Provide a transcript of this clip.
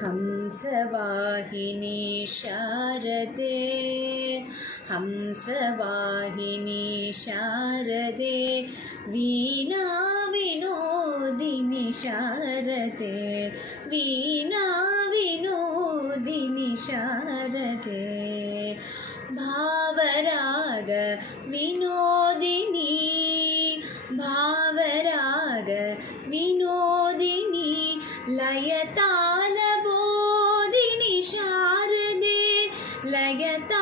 ಹಂಸವಾಹಿನಿ Sharade ಹಂಸವಾಹಿನಿ Sharade Veena Vinodini Sharade Veena Vinodini Sharade ಭಾವರಾಗ Vinodini ಭಾವರಾಗ Vinodini ಲಯತಾಲ ಬೋಧಿನಿ Sharade ಲಯತಾಲ